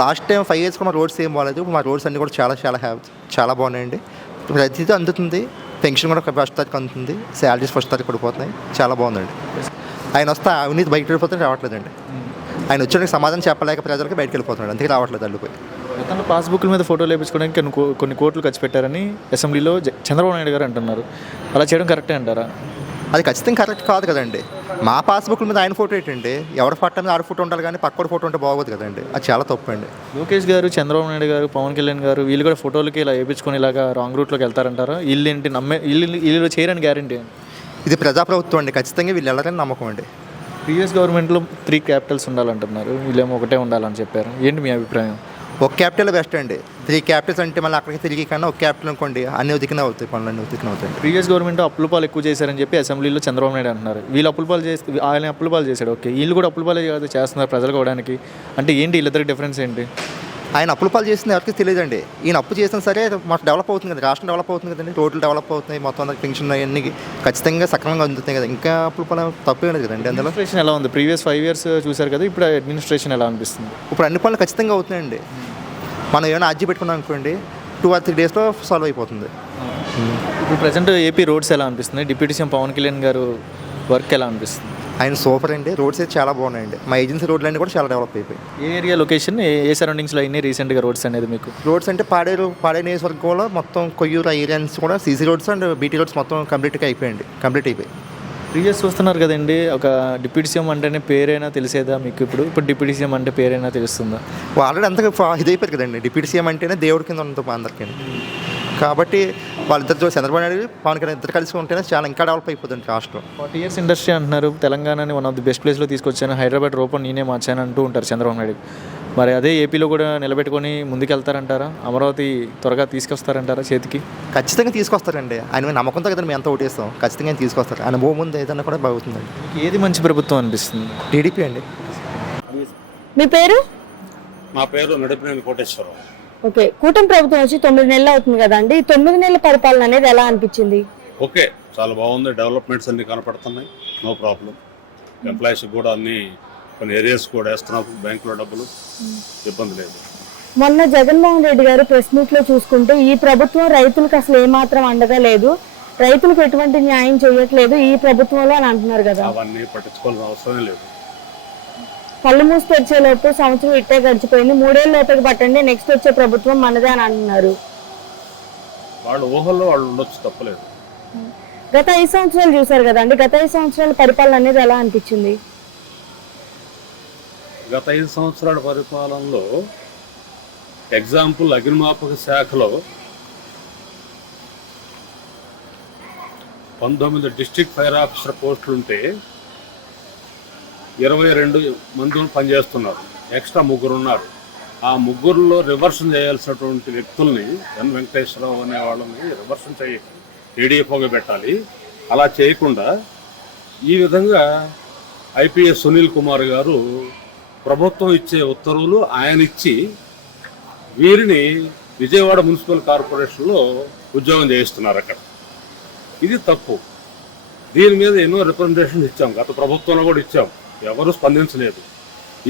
Last time 5 years కూడా మా roads ఏం బాగాలేదు. మా రోడ్స్ అన్నీ కూడా చాలా బాగున్నాయండి. ప్రతిదీ అందుతుంది. పెన్షన్ కూడా ఫస్ట్ తారీఖు అందుతుంది. శాలరీస్ ఫస్ట్ తారీఖు పడిపోతున్నాయి. చాలా బాగుందండి. ఆయన వస్తే అవినీతి బయటకు వెళ్ళిపోతే రావట్లేదండి. ఆయన వచ్చేటికి సమాధానం చెప్పలేక ప్రజలకి బయటకు వెళ్ళిపోతున్నాడు. అందుకే రావట్లేదు అల్లుపోయి. గతంలో పాస్బుక్ల మీద ఫోటోలు వేయించుకోవడానికి కొన్ని కోట్లు ఖర్చు పెట్టారని అసెంబ్లీలో చంద్రబాబు నాయుడు గారు అంటున్నారు. అలా చేయడం కరెక్టే అంటారా? అది ఖచ్చితంగా కరెక్ట్ కాదు కదండి. మా పాస్బుక్ల మీద ఆయన ఫోటో ఏంటండి? ఎవరి ఫోటో మీద ఆడ ఫోటో ఉండాలి కానీ పక్కన ఫోటో ఉంటే బాగోదు కదండి. అది చాలా తప్పు అండి. లోకేష్ గారు, చంద్రబాబు నాయుడు గారు, పవన్ కళ్యాణ్ గారు వీళ్ళు కూడా ఫోటోలకి ఇలా వేయించుకొని ఇలాగా రాంగ్ రూట్లోకి వెళ్తారంటారా? వీళ్ళు చేయరని గ్యారంటీ అండి. ఇది ప్రజాప్రభుత్వం అండి. ఖచ్చితంగా వీళ్ళు వెళ్ళాలని నమ్మకం అండి. ప్రీవియస్ గవర్నమెంట్లో 3 క్యాపిటల్స్ ఉండాలంటున్నారు. వీళ్ళేమో ఒకటే ఉండాలని చెప్పారు. ఏంటి మీ అభిప్రాయం? ఒక క్యాపిటల్ బెస్ట్ అండి. 3 క్యాపిటల్స్ అంటే మళ్ళీ అక్కడికి తిరిగి కన్నా ఒక క్యాపిటల్ అనుకోండి అన్ని ఉతికిన అవుతాయి, పనులన్నీ ఉతికిన అవుతాయి. ప్రీవియస్ గవర్నమెంట్ అప్పుల పాలు ఎక్కువ చేశారని చెప్పి అసెంబ్లీలో చంద్రబాబు నాయుడు అంటున్నారు. వీళ్ళు అప్పుల పాలు చేసి ఆయన అప్పుల పాలు చేశాడు. ఓకే, వీళ్ళు కూడా అప్పుల పాలు చేస్తున్నారు ప్రజలకు ఇవ్వడానికి. అంటే ఏంటి వీళ్ళిద్దరికి డిఫరెన్స్ ఏంటి? ఆయన అప్పుల పాలు చేసింది ఎవరికి తెలియదండి. ఈయన అప్పు చేసినా సరే మాకు డెవలప్ అవుతుంది కదా, రాష్ట్రం డెవలప్ అవుతుంది కదండి. రోడ్లు డెవలప్ అవుతున్నాయి, మొత్తం అందరికి పెన్షన్ అవన్నీ ఖచ్చితంగా సక్రమంగా అందుతున్నాయి కదా. ఇంకా అప్పుల పాలు తప్పే ఉండదు కదండి. అందులో అడ్మినిస్ట్రేషన్ ఎలా ఉంది? ప్రీవియస్ 5 ఇయర్స్ చూశారు కదా, ఇప్పుడు అడ్మినిస్ట్రేషన్ ఎలా అనిపిస్తుంది? ఇప్పుడు అన్ని పనులు ఖచ్చితంగా అవుతున్నాయండి. మనం ఏమైనా అర్జీ పెట్టుకున్నాం అనుకోండి 2 or 3 డేస్లో సాల్వ్ అయిపోతుంది. ఇప్పుడు ప్రజెంట్ ఏపీ రోడ్స్ ఎలా అనిపిస్తుంది? డిప్యూటీ సీఎం పవన్ కళ్యాణ్ గారు వర్క్ ఎలా అనిపిస్తుంది? ఆయన సూపర్ అండి. రోడ్స్ అయితే చాలా బాగున్నాయండి. మా ఏజెన్సీ రోడ్లు అన్నీ కూడా చాలా డెవలప్ అయిపోయి. ఏ ఏరియా లొకేషన్, ఏ సరౌండింగ్స్లో అయినాయి రీసెంట్గా రోడ్స్ అనేది మీకు? రోడ్స్ అంటే పాడేరు నియోజకవర్గంలో మొత్తం కొయ్యూరు ఏరియాన్స్ కూడా CC roads and BT roads మొత్తం కంప్లీట్ అయిపోయి. ప్రీవియస్ చూస్తున్నారు కదండి, ఒక డిప్యూటీ సీఎం అంటేనే పేరైనా తెలిసేదా మీకు? ఇప్పుడు డిప్యూటీ సీఎం అంటే పేరైనా తెలుస్తుందా? ఆల్రెడీ అంతగా ఇదైపోయారు కదండి. డిప్యూటీ సీఎం అంటేనే దేవుడి కింద ఉంటుంది అందరికీ. కాబట్టి వాళ్ళిద్దరు చంద్రబాబు నాయుడు, పవన్ కళ్యాణ్ ఇద్దరు కలిసి ఉంటేనే చాలా ఇంకా డెవలప్ అయిపోతుంది రాష్ట్రం. 40 years ఇండస్ట్రీ అంటున్నారు. తెలంగాణని వన్ ఆఫ్ ది బెస్ట్ ప్లేస్లో తీసుకొచ్చాను, హైదరాబాద్ రూపం నేనే మార్చాను అంటూ ఉంటారు చంద్రబాబు నాయుడు. మరి అదే ఏపీలో కూడా నిలబెట్టుకొని ముందుకెళ్తారంటారా? అమరావతి త్వరగా తీసుకొస్తారంటారా చేతికి? ఖచ్చితంగా తీసుకొస్తారండి. ఆయన మీద నమ్మకంతో కదండి మేము ఎంత ఓటేస్తాం. ఖచ్చితంగా ఆయన తీసుకొస్తారు. ఆయన భూమి ముందు ఏదన్నా కూడా బాగుతుందండి. ఏది మంచి ప్రభుత్వం అనిపిస్తుంది? టీడీపీ అండి. మీ పేరు? మా పేరు నడిపినేని కోటేశ్వరరావు. ఓకే, కూటమి ప్రభుత్వం వచ్చి 9 నెలలు అవుతుంది కదండి. ఈ 9 నెలల పరిపాలన అనేది ఎలా అనిపించింది? ఓకే, చాలా బాగుంది. డెవలప్మెంట్స్ అన్ని కనపడుతున్నాయి. No problem. ఎంప్లాయీస్ కూడా అన్ని కొన్ని ఏరియాస్ కూడా వేస్తున్నారు. బ్యాంకులో డబ్బులు ఇబ్బంది లేదు. మొన్న జగన్మోహన్ రెడ్డి గారు ప్రెస్ మీట్ లో చూసుకుంటే ఈ ప్రభుత్వం రైతులకు అసలు ఏమాత్రం అండగా లేదు, రైతులకు ఎటువంటి న్యాయం చేయట్లేదు ఈ ప్రభుత్వంలో అని అంటున్నారు కదా. అవన్నీ పట్టించుకోవాల్సిన అవసరమే లేదు. కళ్ళు మూసి తెరిచేలోపు సంవత్సరం ఇట్టే గడిచిపోయింది. 3 ఏళ్ళ లోపలికి పట్టండి, నెక్స్ట్ వచ్చే ప్రభుత్వం మనదే అని అంటున్నారు. వాళ్ళ ఊహల్లో వాళ్ళు ఉండొచ్చు, తప్పలేదు. గత 5 సంవత్సరాలు చూసారు కదండి, గత 5 సంవత్సరాల పరిపాలన అనేది ఎలా అనిపించింది? గత 5 సంవత్సరాల పరిపాలనలో ఎగ్జాంపుల్ అగ్నిమాపక శాఖలో 19 డిస్ట్రిక్ట్ ఫైర్ ఆఫీసర్ పోస్టులుంటే 22 మంది పనిచేస్తున్నారు. ఎక్స్ట్రా 3 ఉన్నారు. ఆ 3లో రివర్షన్ చేయాల్సినటువంటి వ్యక్తుల్ని ఎన్ వెంకటేశ్వరరావు అనే వాళ్ళని రివర్షన్ టీడీఎఫ్ఓగా పెట్టాలి. అలా చేయకుండా ఈ విధంగా ఐపీఎస్ సునీల్ కుమార్ గారు ప్రభుత్వం ఇచ్చే ఉత్తర్వులు ఆయన ఇచ్చి వీరిని విజయవాడ మున్సిపల్ కార్పొరేషన్లో ఉద్యోగం చేయిస్తున్నారు అక్కడ. ఇది తప్పు. దీని మీద ఎన్నో రిప్రజెంటేషన్ ఇచ్చాం, గత ప్రభుత్వంలో కూడా ఇచ్చాం, ఎవరు స్పందించలేదు.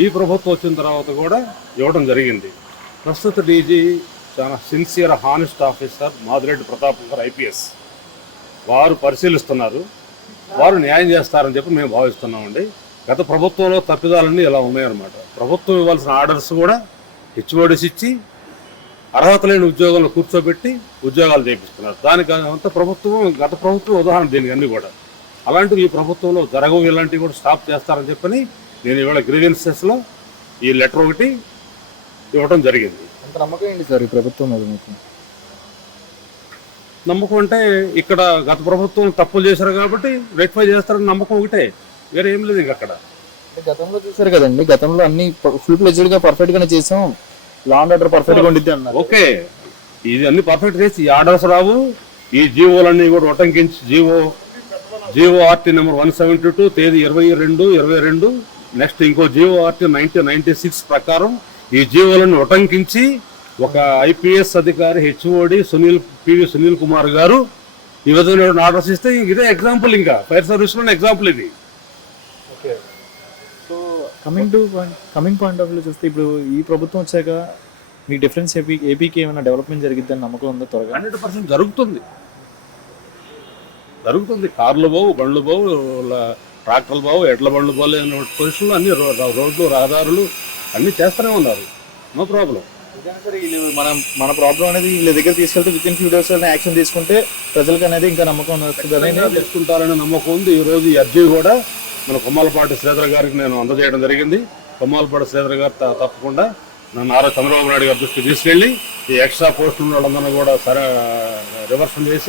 ఈ ప్రభుత్వం వచ్చిన తర్వాత కూడా ఇవ్వడం జరిగింది. ప్రస్తుత డీజీ చాలా sincere honest officer Madireddy Pratap గారు ఐపీఎస్, వారు పరిశీలిస్తున్నారు. వారు న్యాయం చేస్తారని చెప్పి మేము భావిస్తున్నామండి. గత ప్రభుత్వంలో తప్పిదాలన్నీ ఇలా ఉన్నాయన్నమాట. ప్రభుత్వం ఇవ్వాల్సిన ఆర్డర్స్ కూడా హెచ్ఓడిస్ ఇచ్చి అర్హత లేని ఉద్యోగాలను కూర్చోబెట్టి ఉద్యోగాలు చేపిస్తున్నారు. దానికి అంత గత ప్రభుత్వం ఉదాహరణ దీనికి అన్నీ కూడా. అలాంటివి ఈ ప్రభుత్వంలో జరగవు. ఇలాంటివి కూడా స్టాప్ చేస్తారని చెప్పని నేను ఇవాళ గ్రీవెన్సెస్లో ఈ లెటర్ ఒకటి ఇవ్వడం జరిగింది. అంత నమ్మకం ఏంటి సార్ ఈ ప్రభుత్వం మీద మీకు? నమ్మకం అంటే ఇక్కడ గత ప్రభుత్వం తప్పులు చేశారు కాబట్టి రెక్టిఫై చేస్తారని నమ్మకం ఒకటే, వేరే ఏం లేదు. ఇంక అక్కడ గతంలో చూసారు కదండి, గతంలో అన్ని ఫుల్ ఫ్లెడ్జ్డ్ గా పర్ఫెక్ట్ గానే చేసాం, లా అండ్ ఆర్డర్ పర్ఫెక్ట్ గా ఉండిద్ది అన్నారు. ఓకే, ఇది అన్ని పర్ఫెక్ట్ చేసి ఈ ఆర్డర్స్ రావు. ఈ జీవోలన్నీ కూడా ఉటంకించి జీవో ఆర్టీ నెంబర్ 172 తేదీ 22/22, నెక్స్ట్ ఇంకో జీవో ఆర్టీ 1996 ప్రకారం ఈ జీవోలను ఉటంకించి ఒక ఐపీఎస్ అధికారి హెచ్ఓడి పివి సునీల్ కుమార్ గారు ఈ విధంగా ఆర్డర్స్ ఇస్తే ఇదే ఎగ్జాంపుల్. ఇంకా ఫైర్ సర్వీస్లోనే ఎగ్జాంపుల్ ఇది. Okay, so coming point of view చూస్తే ఇప్పుడు ఈ ప్రభుత్వం వచ్చాక మీకు డిఫరెన్స్ ఏపీకి ఏమైనా డెవలప్మెంట్ జరిగిద్దని నమ్మకం ఉందా త్వరగా? 100% జరుగుతుంది. కార్లు బావు, బండ్లు బావు, ట్రాక్టర్లు బావు, ఎడ్ల బండ్లు బావు అనే పొజిషన్లో అన్ని రోడ్లు, రహదారులు అన్నీ చేస్తూనే ఉన్నారు. No problem. మన ప్రాబ్లం అనేది వీళ్ళ దగ్గర తీసుకెళ్తే with in few days action తీసుకుంటే ప్రజలకు అనేది ఇంకా నమ్మకం వస్తుందని తీసుకుంటారనే నమ్మకం ఉంది. ఈరోజు ఈ అర్జీ కూడా మన కొమ్మాలపాటి శ్రీధర్ గారికి నేను అందజేయడం జరిగింది. కొమ్మాలపాటి శ్రీధర్ గారు తప్పకుండా నారా చంద్రబాబు నాయుడు గారి దృష్టికి తీసుకెళ్ళి ఈ ఎక్స్ట్రా పోస్టులు వాళ్ళందరినీ కూడా రివర్షన్ చేసి